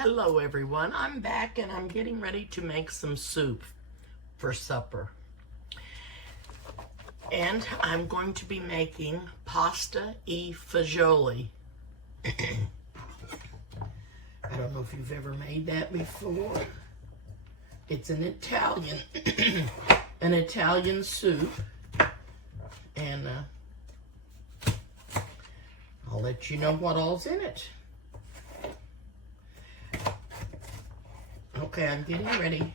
Hello everyone, I'm back and I'm getting ready to make some soup for supper. And I'm going to be making pasta E Fagioli. I don't know if you've ever made that before. It's an Italian, an Italian soup. And I'll let you know what all's in it. Okay, I'm getting ready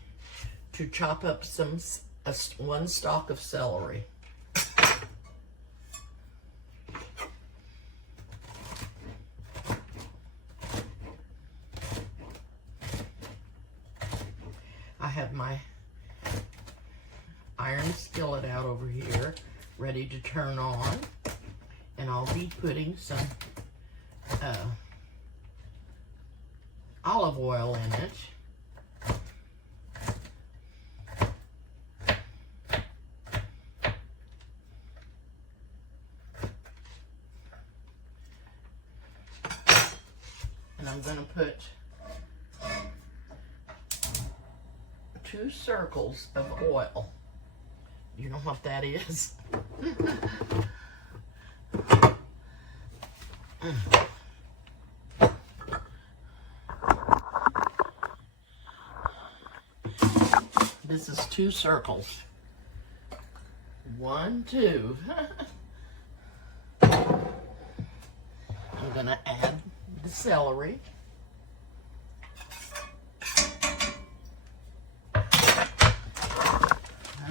to chop up one stalk of celery. I have my iron skillet out over here, ready to turn on, and I'll be putting some olive oil in it. And I'm going to put 2 circles of oil. You know what that is? This is 2 circles. 1, 2. I'm going to add the celery. I'm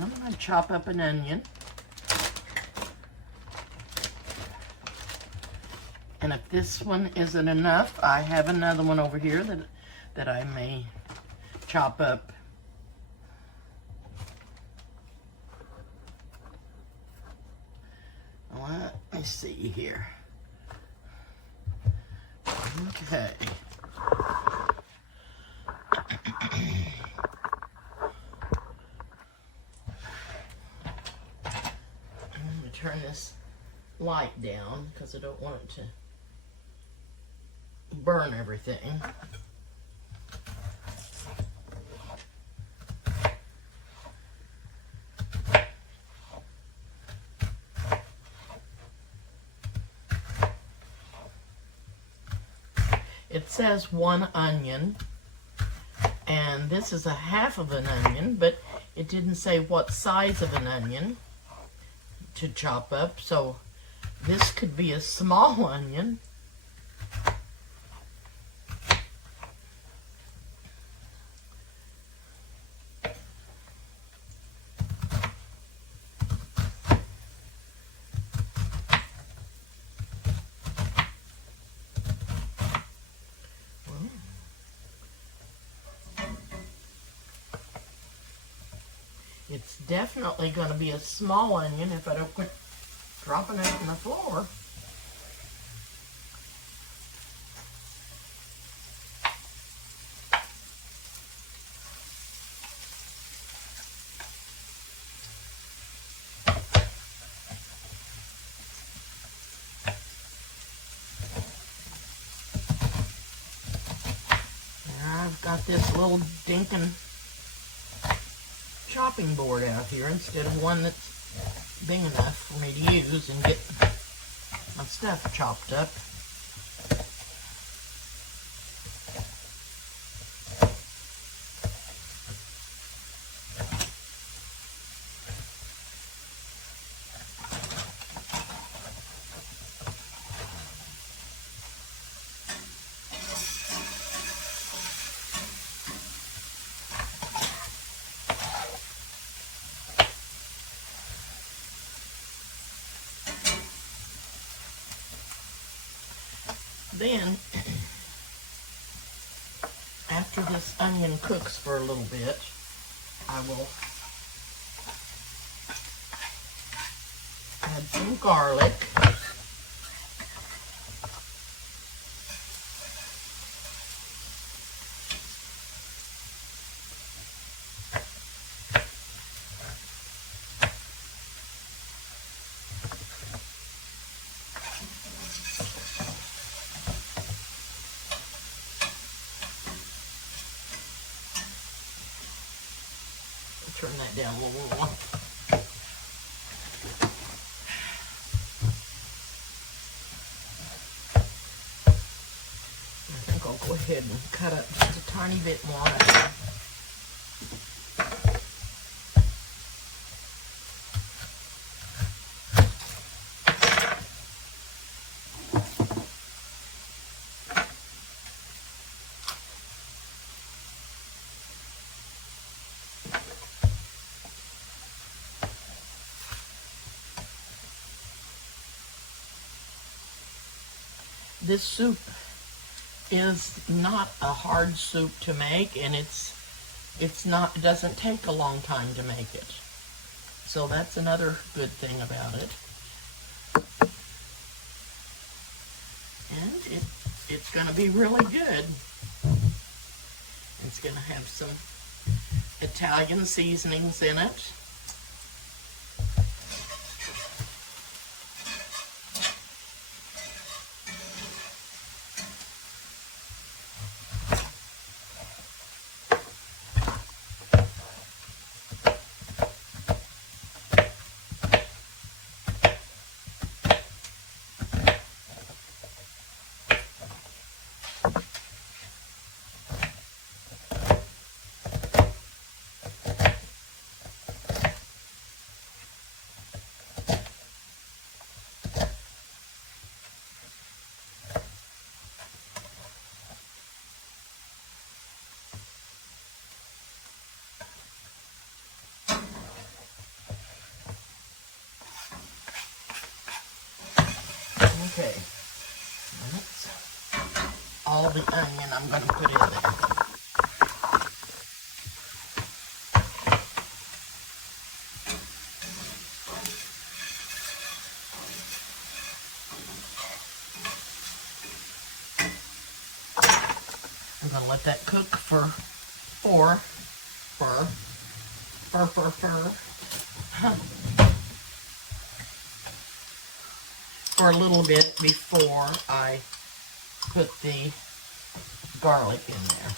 going to chop up an onion. And if this one isn't enough, I have another one over here that I may chop up. Let me see here. Okay. I'm going to turn this light down because I don't want it to burn everything. It says 1 onion, and this is a half of an onion, but it didn't say what size of an onion to chop up, so this could be a small onion. It's definitely going to be a small onion if I don't quit dropping it on the floor. And I've got this little dinkin' chopping board out here instead of one that's big enough for me to use and get my stuff chopped up. Then, after this onion cooks for a little bit, I will add some garlic. turn that down a little more. I think I'll go ahead and cut up just a tiny bit more. This soup is not a hard soup to make, and it doesn't take a long time to make it. So that's another good thing about it. And it's going to be really good. It's going to have some Italian seasonings in it. Okay, that's all the onion I'm going to put in there. I'm going to let that cook for a little bit before I put the garlic in there.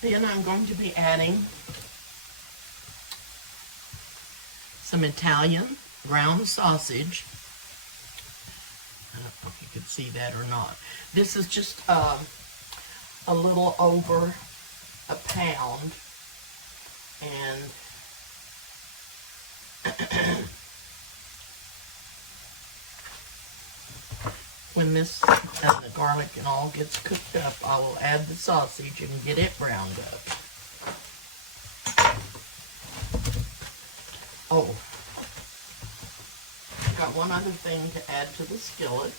Then I'm going to be adding some Italian ground sausage. I don't know if you can see that or not. This is just a little over a pound, and when this the garlic and all gets cooked up, I will add the sausage and get it browned up. Oh, got one other thing to add to the skillet.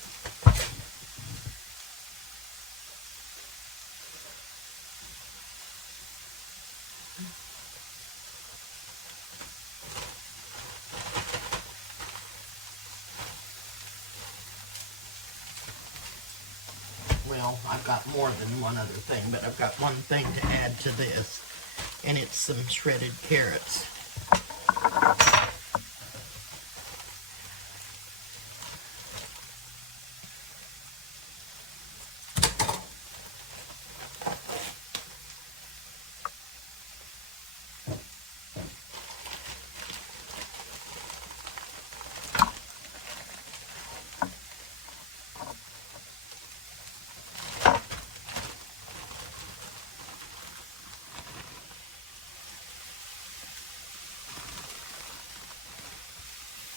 Well, I've got more than one other thing, but I've got one thing to add to this, and it's some shredded carrots.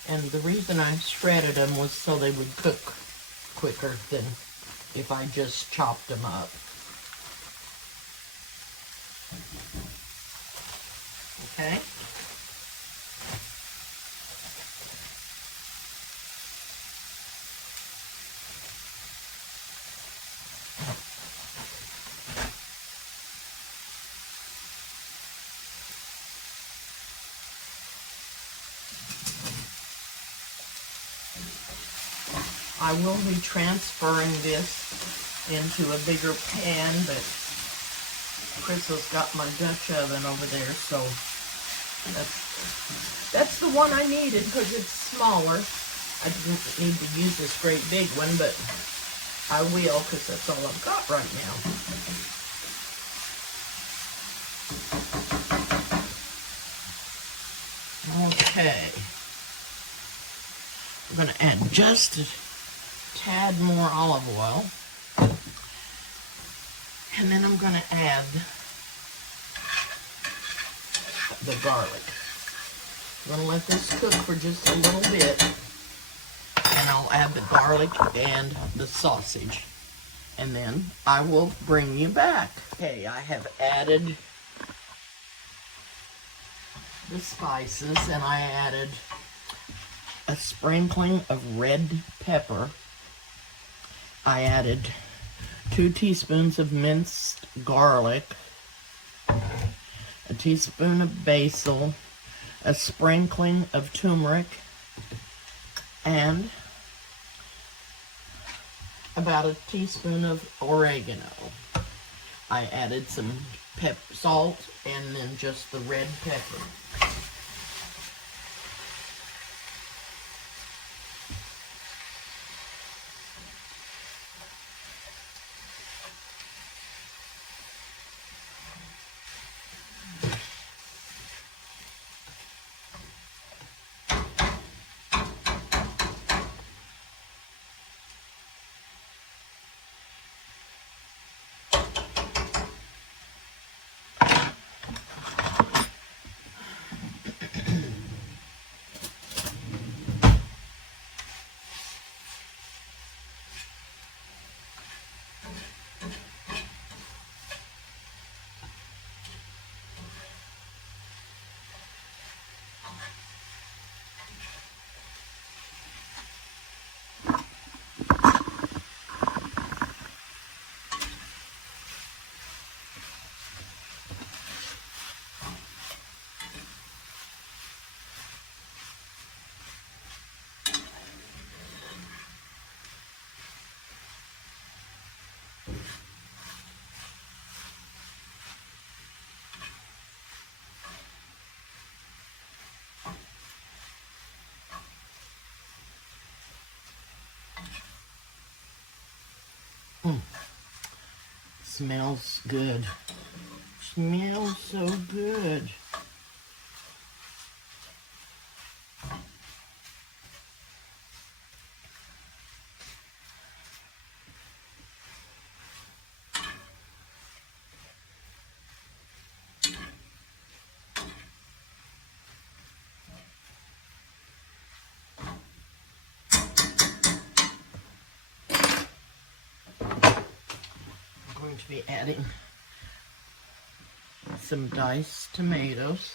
And the reason I shredded them was so they would cook quicker than if I just chopped them up. Okay. I will be transferring this into a bigger pan, but Chris has got my Dutch oven over there, so that's the one I needed because it's smaller. I didn't need to use this great big one, but I will because that's all I've got right now. Okay. I'm going to add just a tad more olive oil. And then I'm going to add the garlic. I'm going to let this cook for just a little bit. And I'll add the garlic and the sausage. And then I will bring you back. Okay, I have added the spices and I added a sprinkling of red pepper. I added 2 teaspoons of minced garlic, a teaspoon of basil, a sprinkling of turmeric, and about a teaspoon of oregano. I added some salt and then just the red pepper. Smells good. Smells so good. I'm going to be adding some diced tomatoes.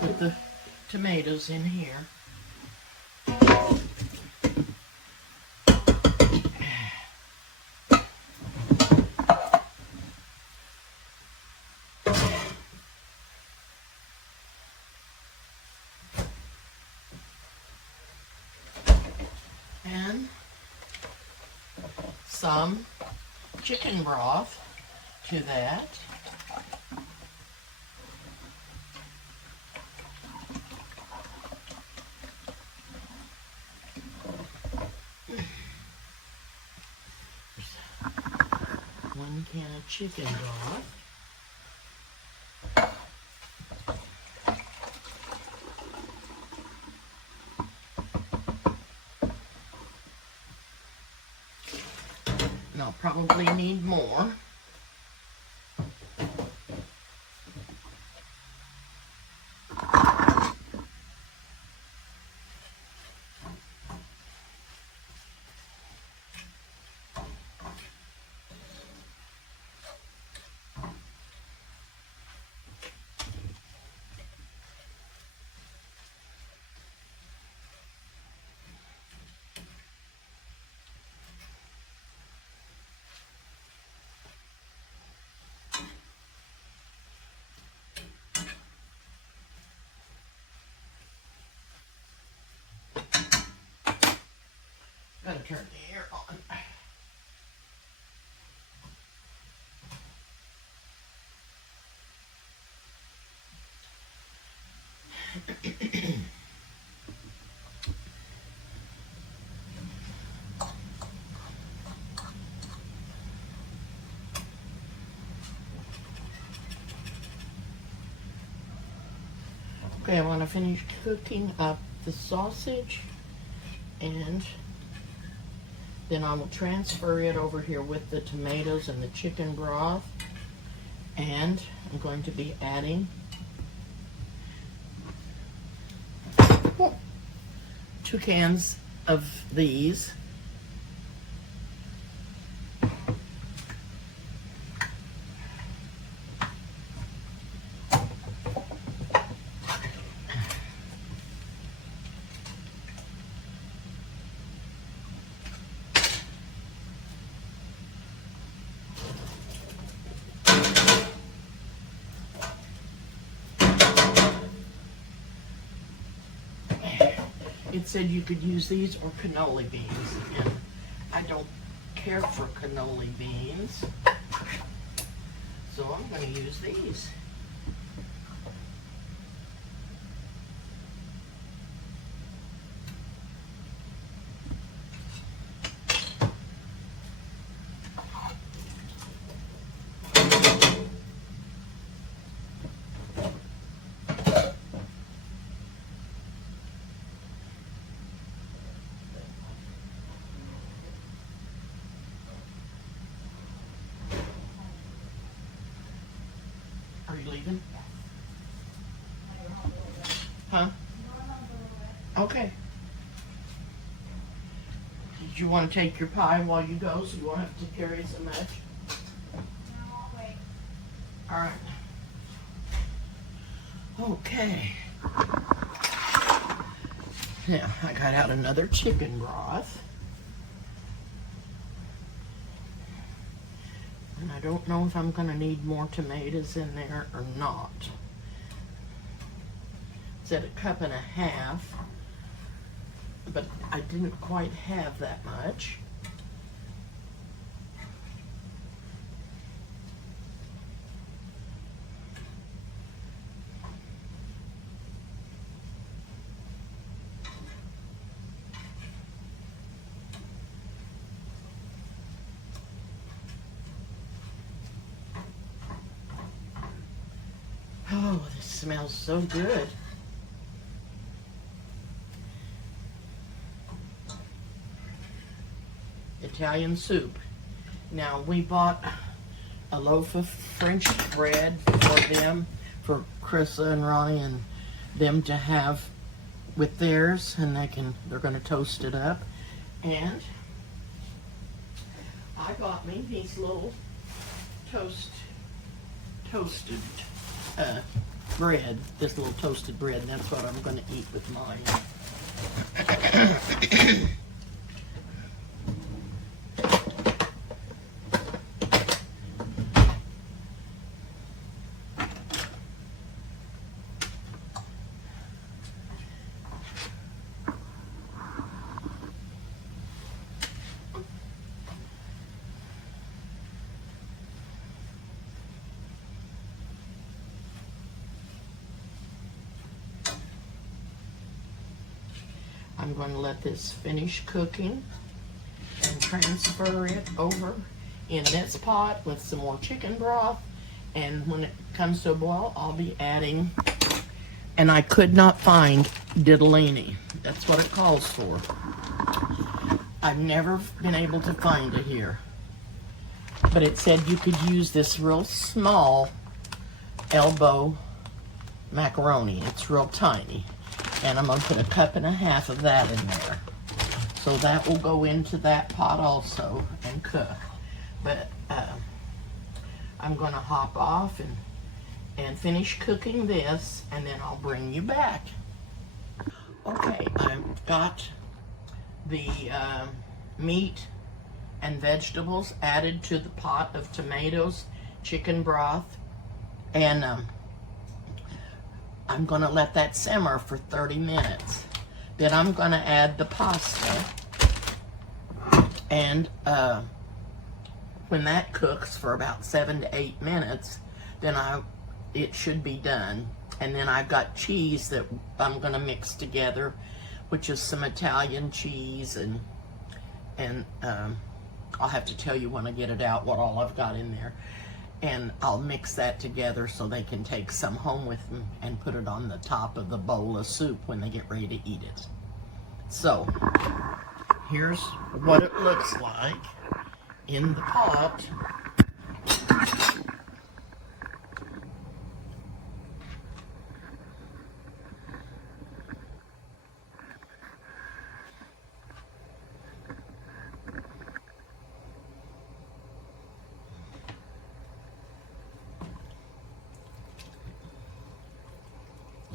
Put the tomatoes in here. And some chicken broth to that. can of chicken broth. And I'll probably need more. Gotta turn the air on. Okay, I want to finish cooking up the sausage, and then I will transfer it over here with the tomatoes and the chicken broth, and I'm going to be adding 2 cans of these. It said you could use these or cannoli beans, and I don't care for cannoli beans, so I'm going to use these. Are you leaving? Huh? Okay. Did you want to take your pie while you go so you won't have to carry so much? No, I'll wait. All right. Okay. Now, I got out another chicken broth. And I don't know if I'm going to need more tomatoes in there or not. It's at 1.5 cups, but I didn't quite have that much. Oh, this smells so good. Italian soup. Now, we bought a loaf of French bread for them, for Chrissa and Ronnie and them to have with theirs, and they're going to toast it up. And I bought me these little toasted bread, this little toasted bread, and that's what I'm going to eat with mine. I'm going to let this finish cooking and transfer it over in this pot with some more chicken broth. And when it comes to a boil, I'll be adding, and I could not find diddlini. That's what it calls for. I've never been able to find it here. But it said you could use this real small elbow macaroni. It's real tiny. And I'm going to put 1.5 cups of that in there. So that will go into that pot also and cook. But I'm going to hop off and finish cooking this, and then I'll bring you back. Okay, I've got the meat and vegetables added to the pot of tomatoes, chicken broth, and I'm going to let that simmer for 30 minutes. Then I'm going to add the pasta, and when that cooks for about 7 to 8 minutes, then it should be done. And then I've got cheese that I'm going to mix together, which is some Italian cheese, and I'll have to tell you when I get it out what all I've got in there. And I'll mix that together so they can take some home with them and put it on the top of the bowl of soup when they get ready to eat it. So, here's what it looks like in the pot.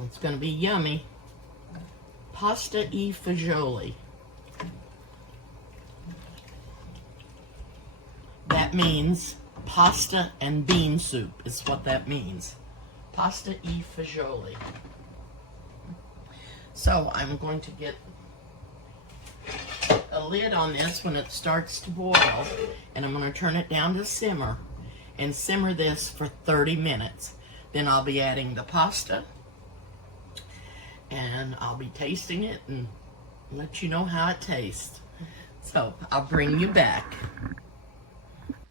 It's going to be yummy. Pasta E Fagioli. That means pasta and bean soup is what that means. Pasta E Fagioli. So I'm going to get a lid on this when it starts to boil, and I'm going to turn it down to simmer and simmer this for 30 minutes. Then I'll be adding the pasta, and I'll be tasting it and let you know how it tastes. So I'll bring you back.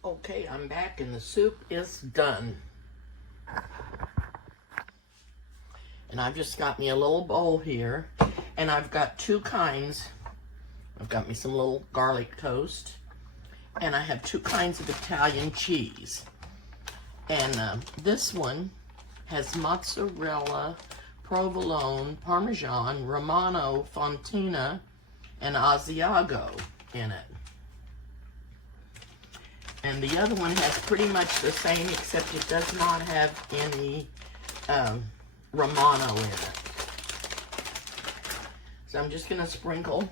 Okay, I'm back and the soup is done. And I've just got me a little bowl here, and I've got two kinds. I've got me some little garlic toast, and I have two kinds of Italian cheese. And this one has mozzarella, provolone, parmesan, romano, fontina, and asiago in it. And the other one has pretty much the same, except it does not have any romano in it. So I'm just going to sprinkle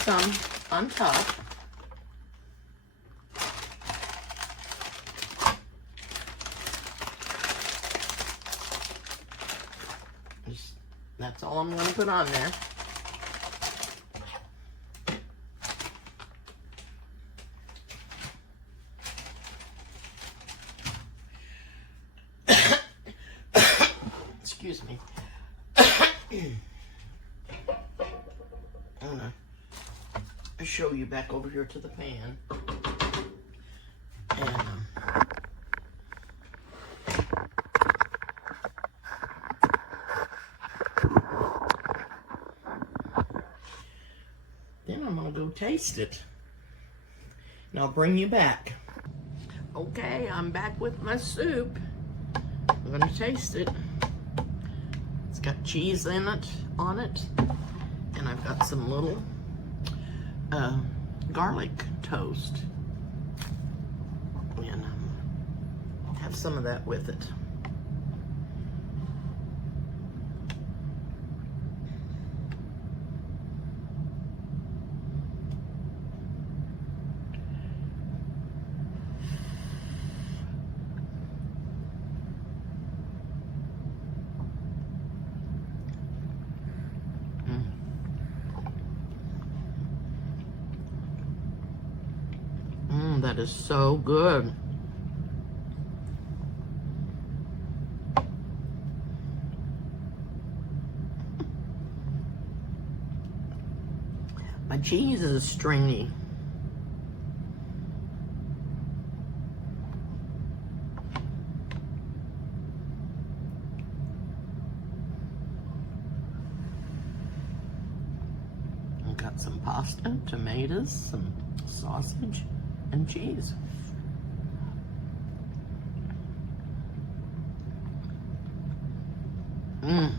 some on top. That's all I'm going to put on there. Excuse me. I'm going to show you back over here to the pan. And then I'm going to go taste it. And I'll bring you back. Okay, I'm back with my soup. I'm going to taste it. It's got cheese in it, on it. And I've got some little garlic toast. And have some of that with it. That is so good. My cheese is stringy. got some pasta, tomatoes, some sausage, and cheese. Mmm.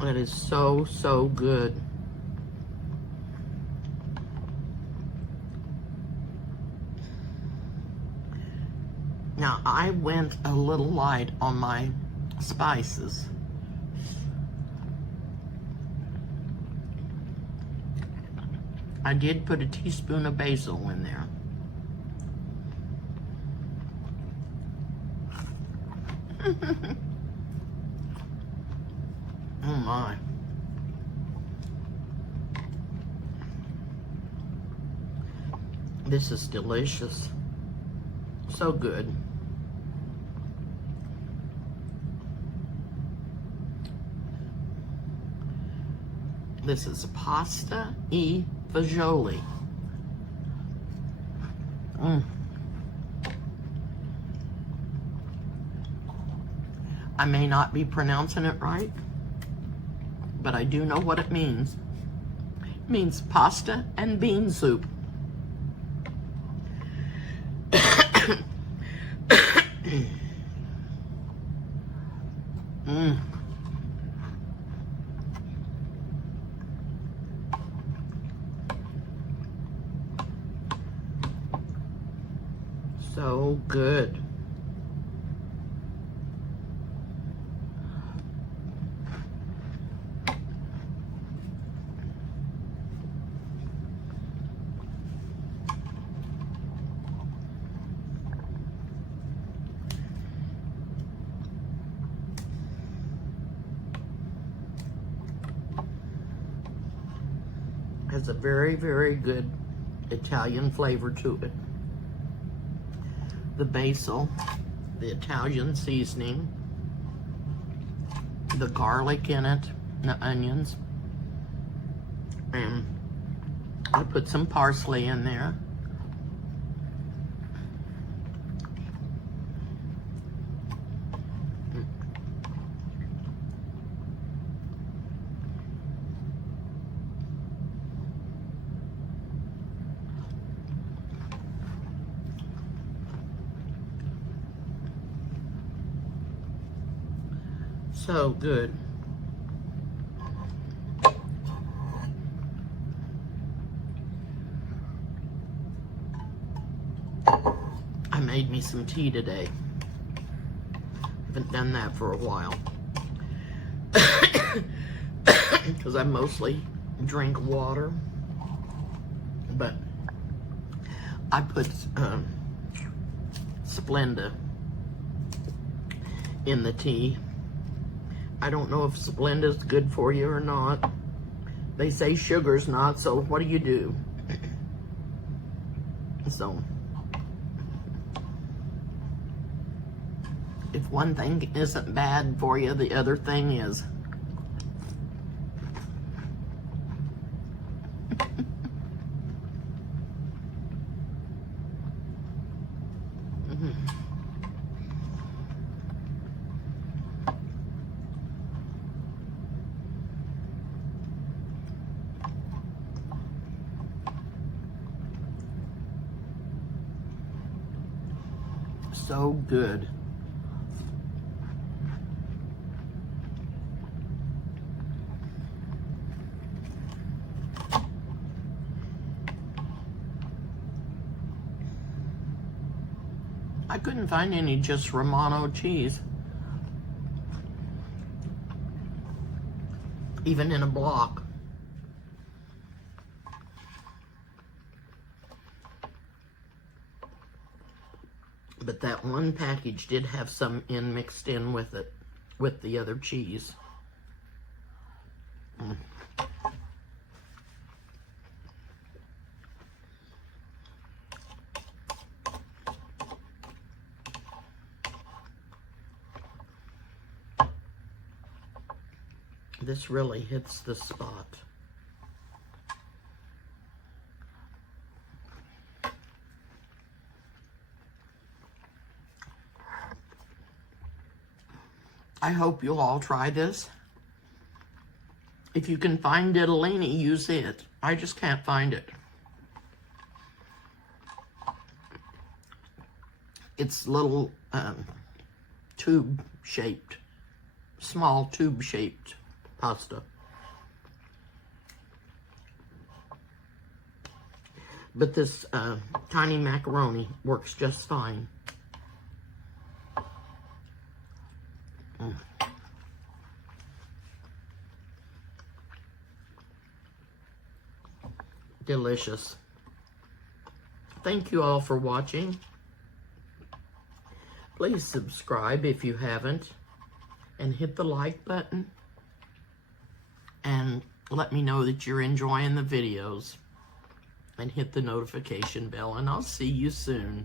That is so, so good. Now, I went a little light on my spices. I did put a teaspoon of basil in there. Oh my. This is delicious. So good. This is pasta E Fagioli. I may not be pronouncing it right, but I do know what it means. It means pasta and bean soup. So good. Has a very, very good Italian flavor to it. The basil, the Italian seasoning, the garlic in it, the onions, and I put some parsley in there. So good. I made me some tea today. Haven't done that for a while. Because I mostly drink water. But I put Splenda in the tea. I don't know if Splenda's good for you or not. They say sugar's not, so what do? So, if one thing isn't bad for you, the other thing is. So good. I couldn't find any just Romano cheese, even in a block. But that one package did have some mixed in with it, with the other cheese. This really hits the spot. I hope you'll all try this. If you can find ditalini, use it. I just can't find it. It's little tube-shaped, small tube-shaped pasta. But this tiny macaroni works just fine. Delicious. Thank you all for watching. Please subscribe if you haven't, and hit the like button, and let me know that you're enjoying the videos, and hit the notification bell, and I'll see you soon.